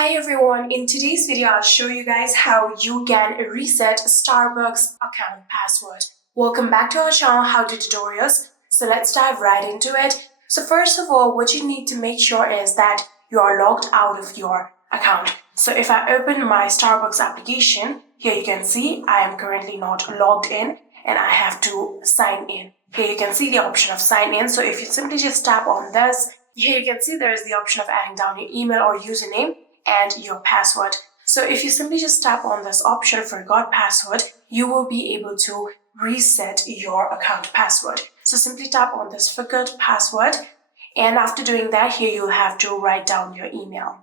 Hi everyone, in today's video I'll show you guys how you can reset Starbucks account password. Welcome back to our channel How to Tutorials. So let's dive right into it. So first of all, what you need to make sure is that you are logged out of your account. So if I open my Starbucks application, here you can see I am currently not logged in and I have to sign in. Here you can see the option of sign in. So if you simply just tap on this, here you can see there is the option of adding down your email or username and your password. So if you simply just tap on this option, forgot password, you will be able to reset your account password. So simply tap on this forgot password, and after doing that, here you'll have to write down your email.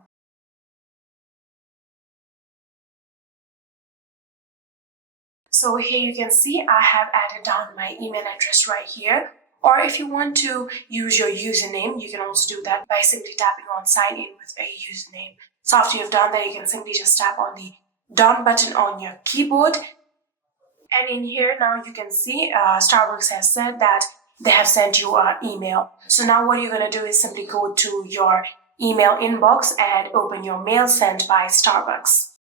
So here you can see I have added down my email address right here. Or if you want to use your username, you can also do that by simply tapping on sign in with a username. So after you've done that, you can simply just tap on the done button on your keyboard. And in here now you can see Starbucks has said that they have sent you an email. So now what you're going to do is simply go to your email inbox and open your mail sent by Starbucks.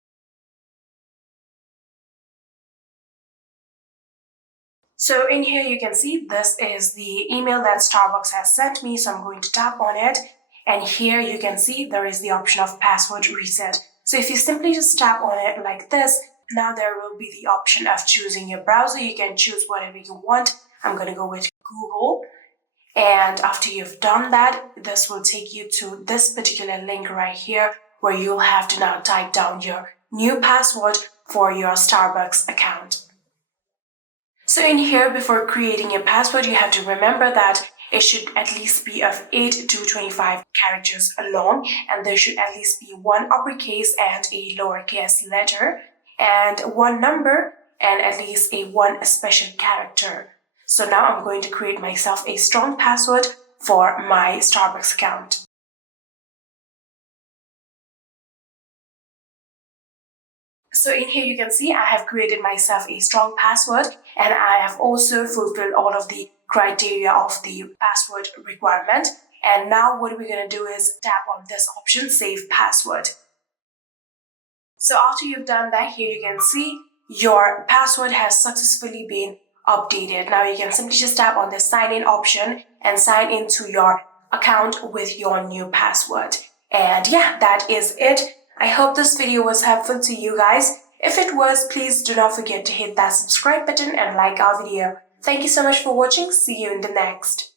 So in here you can see this is the email that Starbucks has sent me. So I'm going to tap on it. And here you can see there is the option of password reset. So if you simply just tap on it like this, now there will be the option of choosing your browser. You can choose whatever you want. I'm going to go with Google. And after you've done that, this will take you to this particular link right here where you'll have to now type down your new password for your Starbucks account. So in here, before creating your password, you have to remember that it should at least be of 8 to 25 characters long, and there should at least be one uppercase and a lowercase letter, and one number, and at least one special character. So now I'm going to create myself a strong password for my Starbucks account. So in here you can see I have created myself a strong password, and I have also fulfilled all of the criteria of the password requirement. And now what we're going to do is tap on this option, save password. So after you've done that, here you can see your password has successfully been updated. Now you can simply just tap on the sign in option and sign into your account with your new password. And yeah, that is it. I hope this video was helpful to you guys. If it was, please do not forget to hit that subscribe button and like our video. Thank you so much for watching. See you in the next.